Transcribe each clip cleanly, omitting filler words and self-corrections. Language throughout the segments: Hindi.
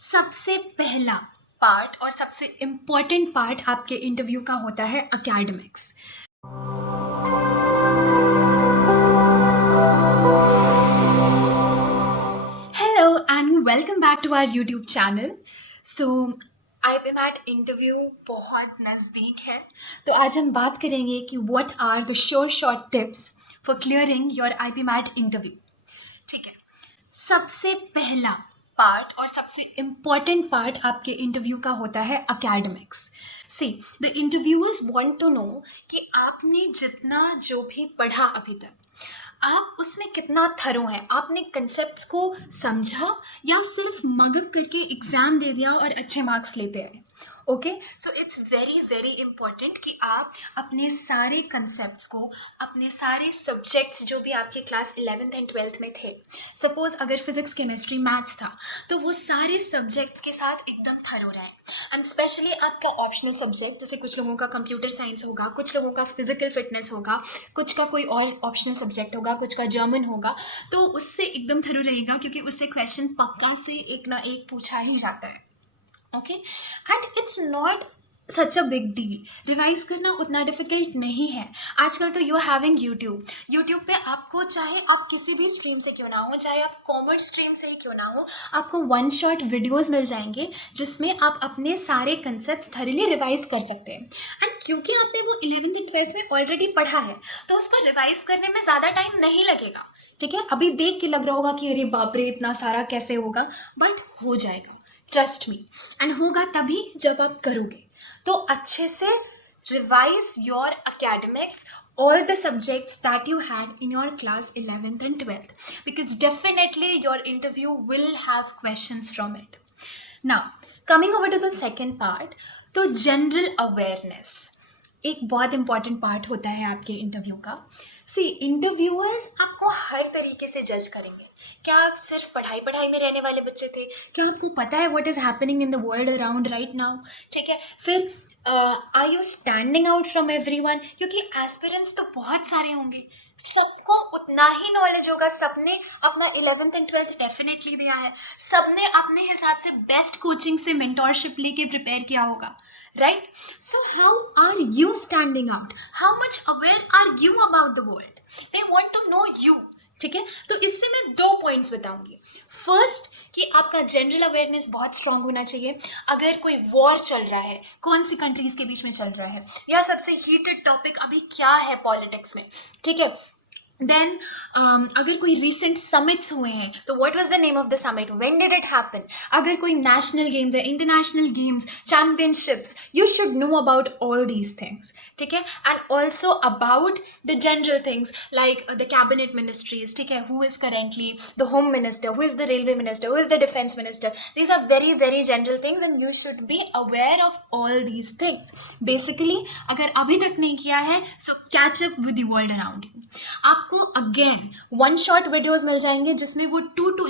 सबसे पहला पार्ट और सबसे इम्पॉर्टेंट पार्ट आपके इंटरव्यू का होता है academics. Hello and welcome back to our YouTube channel. So IBMAT interview बहुत नज़दीक है, तो आज हम बात करेंगे कि what are the short tips for clearing your IBMAT interview. ठीक है, सबसे पहला पार्ट और सबसे इम्पॉर्टेंट पार्ट आपके इंटरव्यू का होता है academics. See the interviewers want to know कि आपने जितना जो भी पढ़ा अभी तक, आप उसमें कितना थरो हैं, आपने कंसेप्ट्स को समझा या सिर्फ मगअप करके एग्ज़ाम दे दिया और अच्छे मार्क्स लेते आए। Okay, so it's very very important कि आप अपने सारे कंसेप्ट्स को, अपने सारे सब्जेक्ट्स जो भी आपके क्लास 11th एंड 12th में थे, सपोज अगर फिजिक्स केमिस्ट्री मैथ्स था तो वो सारे सब्जेक्ट्स के साथ एकदम थरो रहें। एंड स्पेशली आपका ऑप्शनल सब्जेक्ट, जैसे कुछ लोगों का कंप्यूटर साइंस होगा, कुछ लोगों का फिजिकल फिटनेस होगा, कुछ का कोई और ऑप्शनल सब्जेक्ट होगा, कुछ का जर्मन होगा, तो उससे एकदम थरो रहेगा क्योंकि उससे क्वेश्चन पक्का से एक ना एक पूछा ही जाता है। Okay, and it's not such a big deal. Revise करना उतना डिफिकल्ट नहीं है। आजकल तो यू आर हैविंग यूट्यूब पे आपको, चाहे आप किसी भी स्ट्रीम से क्यों ना हो, चाहे आप कॉमर्स स्ट्रीम से ही क्यों ना हो, आपको वन शॉट वीडियोस मिल जाएंगे जिसमें आप अपने सारे कंसेप्ट्स थॉरली रिवाइज कर सकते हैं। एंड क्योंकि आपने वो 11th एंड 12th में ऑलरेडी पढ़ा है तो उसको रिवाइज करने में ज़्यादा टाइम नहीं लगेगा। ठीक है, अभी देख के लग रहा होगा कि अरे बाप रे इतना सारा कैसे होगा, बट हो जाएगा, ट्रस्ट मी। एंड होगा तभी जब आप करोगे। तो अच्छे से revise your academics, all the subjects that you had in your class 11th and 12th, because definitely your interview will have questions from it. Now coming over to the second part, तो general awareness एक बहुत इंपॉर्टेंट पार्ट होता है आपके इंटरव्यू का। सी इंटरव्यूअर्स आपको हर तरीके से जज करेंगे। क्या आप सिर्फ पढ़ाई में रहने वाले बच्चे थे? क्या आपको पता है what is happening in the world around right now? ठीक है, फिर are you standing out from everyone? क्योंकि एस्पिरेंट्स तो बहुत सारे होंगे, सबको उतना ही नॉलेज होगा, सबने अपना 11th एंड 12th डेफिनेटली दिया है, सबने अपने हिसाब से बेस्ट कोचिंग से मेंटोरशिप लेके प्रिपेयर किया होगा, right? So how are you standing out? How much aware are you about the world? They want to know you. ठीक है, तो इससे मैं 2 पॉइंट्स बताऊंगी। फर्स्ट, कि आपका जनरल अवेयरनेस बहुत स्ट्रांग होना चाहिए। अगर कोई वॉर चल रहा है, कौन सी कंट्रीज के बीच में चल रहा है, या सबसे हीटेड टॉपिक अभी क्या है पॉलिटिक्स में, ठीक है, देन अगर कोई रिसेंट समिट्स हुए हैं तो what was the name of the summit, when did it happen, अगर कोई नेशनल गेम्स है, international games, championships, you should know about all these things. ठीक है, and also about the general things like the cabinet ministries. ठीक है, who is currently the home minister, who is the railway minister, who is the defence minister, these are very very general things and you should be aware of all these things. Basically अगर अभी तक नहीं किया है, सो catch up with the world around you. आपको अगेन वन शॉट वीडियोस मिल जाएंगे जिसमें वो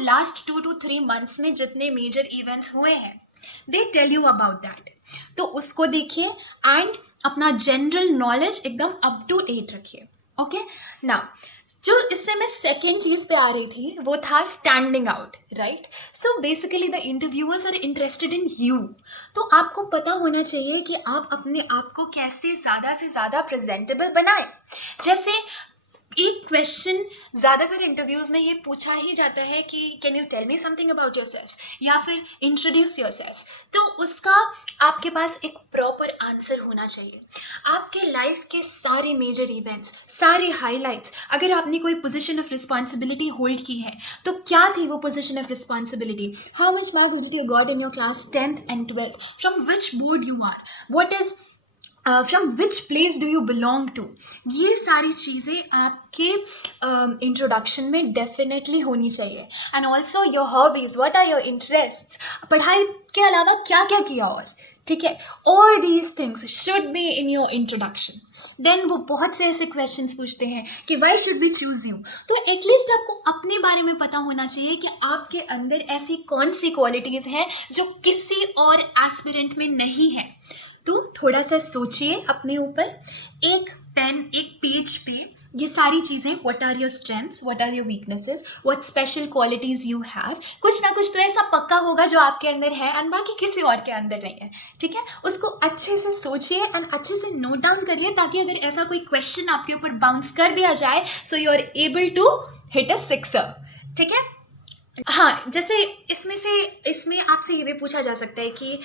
लास्ट 2 to 3 मंथ्स में जितने मेजर इवेंट्स हुए हैं, they tell you about that. तो उसको देखिए एंड अपना जनरल नॉलेज एकदम अप टू डेट रखिए। ओके, नाउ जो इससे मैं सेकेंड चीज पे आ रही थी वो था standing out, right? So basically the interviewers are interested in you. तो आपको पता होना चाहिए कि आप अपने आप को कैसे ज़्यादा से ज़्यादा प्रेजेंटेबल बनाएं। जैसे एक क्वेश्चन ज़्यादातर इंटरव्यूज़ में ये पूछा ही जाता है कि can you tell me something about yourself, या फिर इंट्रोड्यूस योर सेल्फ। तो उसका आपके पास एक प्रॉपर आंसर होना चाहिए। आपके लाइफ के सारे मेजर इवेंट्स, सारे हाईलाइट्स, अगर आपने कोई पोजीशन ऑफ रिस्पॉन्सिबिलिटी होल्ड की है तो क्या थी वो position of responsibility? How much marks did you got in your class 10th and 12th? From which board you are? What is from which place do you belong to? ये सारी चीज़ें आपके इंट्रोडक्शन में डेफिनेटली होनी चाहिए। And also your hobbies, what are your interests, पढ़ाई के अलावा क्या क्या किया और, ठीक है, all these things should be in your introduction. Then वो बहुत से ऐसे क्वेश्चंस पूछते हैं कि why should we choose you? तो एटलीस्ट आपको अपने बारे में पता होना चाहिए कि आपके अंदर ऐसी कौन सी क्वालिटीज़ हैं जो किसी और एस्पिरेंट में नहीं है। तो थोड़ा सा सोचिए अपने ऊपर, एक पेन, एक पेज पे ये सारी चीज़ें, what are your strengths, what are your weaknesses, what special qualities you have, कुछ ना कुछ तो ऐसा पक्का होगा जो आपके अंदर है एंड बाकी किसी और के अंदर नहीं है, ठीक है। उसको अच्छे से सोचिए एंड अच्छे से नोट डाउन करिए, ताकि अगर ऐसा कोई क्वेश्चन आपके ऊपर बाउंस कर दिया जाए so you are able to hit a sixer, ठीक है। हाँ, जैसे इसमें आपसे ये भी पूछा जा सकता है कि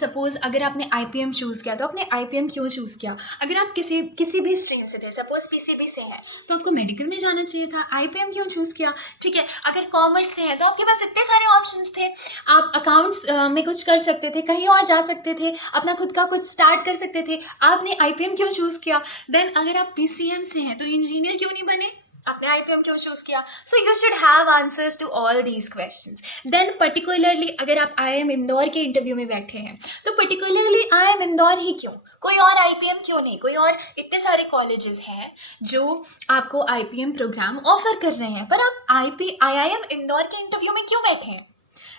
सपोज़ अगर आपने आईपीएम चूज़ किया तो आपने आईपीएम क्यों चूज़ किया। अगर आप किसी भी स्ट्रीम से थे, सपोज़ पीसीबी से है तो आपको मेडिकल में जाना चाहिए था, आईपीएम क्यों चूज़ किया, ठीक है। अगर कॉमर्स से है तो आपके पास इतने सारे ऑप्शंस थे, आप अकाउंट्स में कुछ कर सकते थे, कहीं और जा सकते थे, अपना खुद का कुछ स्टार्ट कर सकते थे, आपने आईपीएम क्यों चूज़ किया। देन अगर आप पीसीएम से हैं तो इंजीनियर क्यों नहीं बने, आपने आईपीएम क्यों चूज किया। So you should have answers to all these questions. Then particularly अगर आप आईआईएम इंदौर के इंटरव्यू में बैठे हैं तो पर्टिकुलरली आईआईएम इंदौर ही क्यों, कोई और आईपीएम क्यों नहीं, कोई और इतने सारे कॉलेजेस हैं जो आपको आईपीएम प्रोग्राम ऑफर कर रहे हैं, पर आप आईआईएम इंदौर के इंटरव्यू में क्यों बैठे हैं,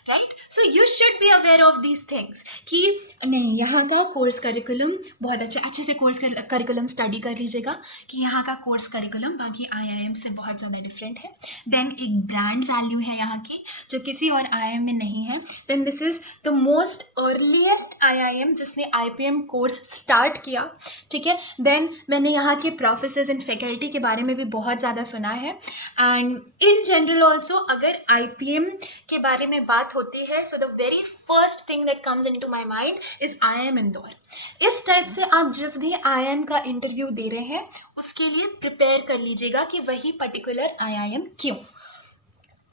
right. So you should be aware of these things कि नहीं, यहाँ का कोर्स करिकुलम बहुत अच्छे से कोर्स करिकुलम स्टडी कर लीजिएगा कि यहाँ का कोर्स करिकुलम बाकी आईआईएम से बहुत ज़्यादा डिफरेंट है। देन एक ब्रांड वैल्यू है यहाँ की जो किसी और आईआईएम में नहीं है। Then this is the most earliest IIM जिसने आईपीएम कोर्स स्टार्ट किया, ठीक है। देन मैंने यहाँ के प्रोफेसर्स एंड फैकल्टी के बारे में भी बहुत ज़्यादा सुना है एंड इन जनरल ऑल्सो अगर आईपीएम के बारे में बात होती है so the very first thing that comes into my mind is IIM Indore. इस टाइप से आप जिस भी आईआईएम का इंटरव्यू दे रहे हैं उसके लिए प्रिपेयर कर लीजिएगा कि वही पर्टिकुलर आईआईएम क्यों,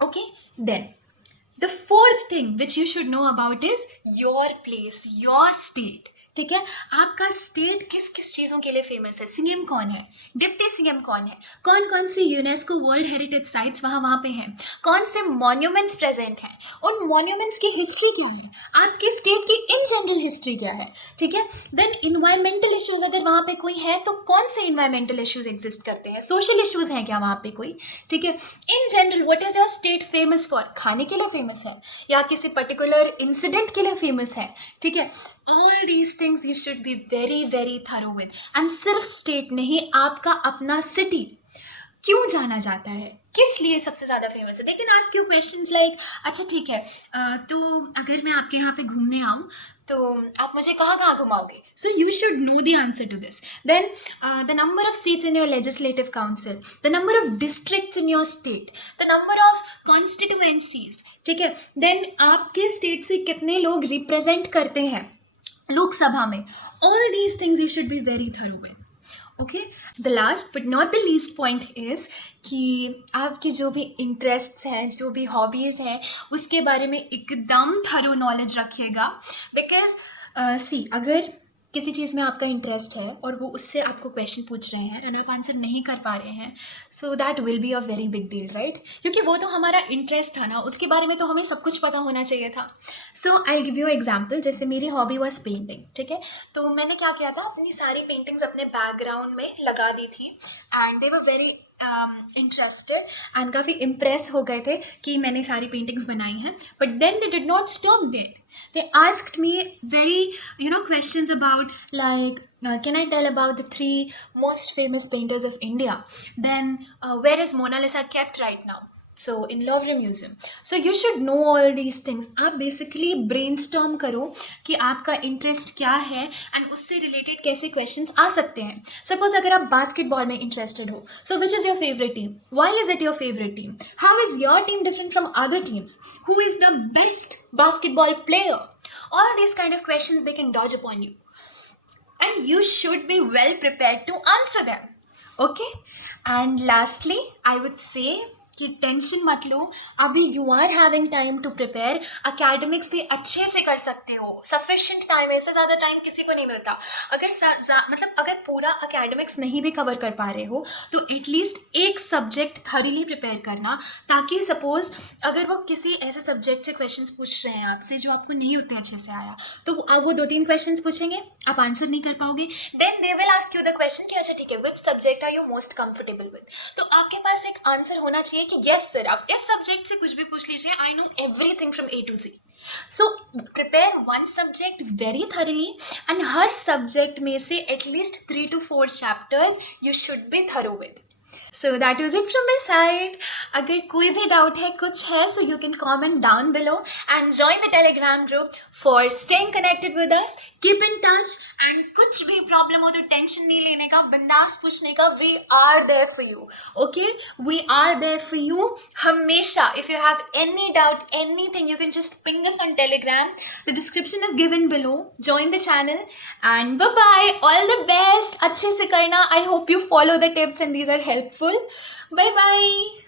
okay. Then the fourth thing which you should know about is your place, your state, ठीक है। आपका स्टेट किस किस चीज़ों के लिए फेमस है, सीएम कौन है, डिप्टी सीएम कौन है, कौन कौन सी यूनेस्को वर्ल्ड हेरिटेज साइट्स वहाँ पे हैं, कौन से मॉन्यूमेंट्स प्रेजेंट हैं, उन मॉन्यूमेंट्स की हिस्ट्री क्या है, आपके स्टेट की इन जनरल हिस्ट्री क्या है, ठीक है। देन इन्वायरमेंटल इश्यूज अगर वहाँ पे कोई है तो कौन से इन्वायरमेंटल इश्यूज एग्जिस्ट करते हैं, सोशल इश्यूज हैं क्या वहाँ पे कोई, ठीक है। In general what is your state famous for, खाने के लिए फेमस है या किसी पर्टिकुलर इंसिडेंट के लिए फेमस है, ठीक है। All these things you should be very very thorough with and सिर्फ स्टेट नहीं, आपका अपना सिटी क्यों जाना जाता है, किस लिए सबसे ज़्यादा फेमस है। लेकिन आज क्यों क्वेश्चंस लाइक अच्छा ठीक है तो अगर मैं आपके यहाँ पे घूमने आऊँ तो आप मुझे कहाँ कहाँ घुमाओगे, so you should know the answer to this. Then the number of seats in your legislative council, the number of districts in your state, the number of constituencies, ठीक है। देन आपके स्टेट से कितने लोग रिप्रेजेंट करते हैं लोकसभा में, all these things you should be very thorough with, okay। the last but not the least point is कि आपकी जो भी इंटरेस्ट्स हैं, जो भी हॉबीज़ हैं उसके बारे में एकदम थरो नॉलेज रखिएगा। बिकॉज सी अगर किसी चीज़ में आपका इंटरेस्ट है और वो उससे आपको क्वेश्चन पूछ रहे हैं एंड आप आंसर नहीं कर पा रहे हैं so that will be a very big deal, right. क्योंकि वो तो हमारा इंटरेस्ट था ना, उसके बारे में तो हमें सब कुछ पता होना चाहिए था। सो आई गिव यू एग्जाम्पल, जैसे मेरी हॉबी वॉज पेंटिंग, ठीक है। तो मैंने क्या किया था, अपनी सारी पेंटिंग्स अपने बैकग्राउंड में लगा दी थी and they were very interested एंड काफ़ी इम्प्रेस हो गए थे कि मैंने सारी पेंटिंग्स बनाई हैं। But then they did not stop there, they asked me very questions about like can I tell about the 3 most famous painters of India, then where is Mona Lisa kept right now, so in Louvre Museum। so you should know all these things। आप basically brainstorm करो कि आपका इंटरेस्ट क्या है एंड उससे रिलेटेड कैसे क्वेश्चंस आ सकते हैं। सपोज अगर आप बास्केटबॉल में इंटरेस्टेड हो, so which is your favourite team, why is it your favourite team, how is your team different from other teams, who is the best basketball player, all these kind of questions they can dodge upon you and you should be well prepared to answer them, okay। and lastly I would say कि टेंशन मत लो, अभी you are having time to prepare, academics भी अच्छे से कर सकते हो, सफिशिएंट टाइम है, इससे ज़्यादा टाइम किसी को नहीं मिलता। अगर मतलब अगर पूरा अकेडमिक्स नहीं भी कवर कर पा रहे हो तो एटलीस्ट एक सब्जेक्ट थॉरली प्रिपेयर करना, ताकि सपोज अगर वो किसी ऐसे सब्जेक्ट से क्वेश्चंस पूछ रहे हैं आपसे जो आपको नहीं उतने अच्छे से आया, तो अब वो 2-3 क्वेश्चंस पूछेंगे, आप आंसर नहीं कर पाओगे, then they will ask you the question कि अच्छा ठीक है which subject are you most comfortable with. तो आपके पास एक आंसर होना चाहिए कि यस सर आप इस सब्जेक्ट से कुछ भी पूछ लीजिए, I know everything from A to Z। So prepare one subject very thoroughly and her subject में से at least 3 to 4 chapters you should B thorough with. So that is it from my side. अगर कोई भी डाउट है, कुछ है, so you can comment down below and join the Telegram group for staying connected with us. Keep in touch and कुछ भी प्रॉब्लम हो तो टेंशन नहीं लेने का, बिंदास पूछने का. We are there for you. Okay, we are there for you हमेशा. If you have any doubt, anything, you can just ping us on Telegram. The description is given below. Join the channel and bye bye. All the best. अच्छे से करना. I hope you follow the tips and these are helpful. Bye bye.